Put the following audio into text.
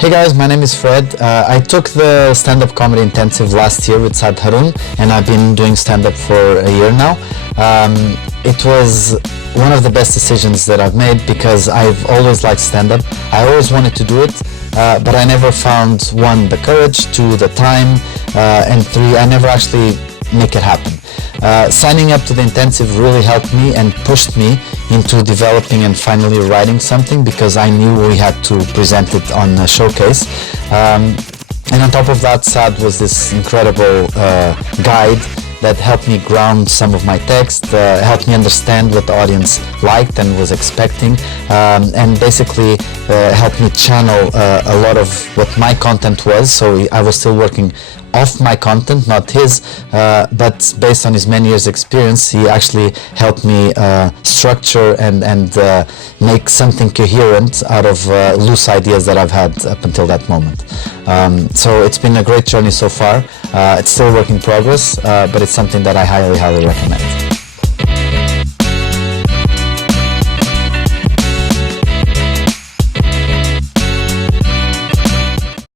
Hey guys, my name is Fred. I took the stand-up comedy intensive last year with Saad Haroon, and I've been doing stand-up for a year now. It was one of the best decisions that I've made because I've always liked stand-up. I always wanted to do it, but I never found, one, the courage, two, the time, and three, I never actually make it happen. Signing up to the intensive really helped me and pushed me into developing and finally writing something, because I knew we had to present it on a showcase. And on top of that, Saad was this incredible guide that helped me ground some of my text, helped me understand what the audience liked and was expecting, and basically helped me channel a lot of what my content was. So I was still working off my content, not his, but based on his many years experience, he actually helped me structure and make something coherent out of loose ideas that I've had up until that moment. So it's been a great journey so far. It's still a work in progress, but it's something that I highly recommend.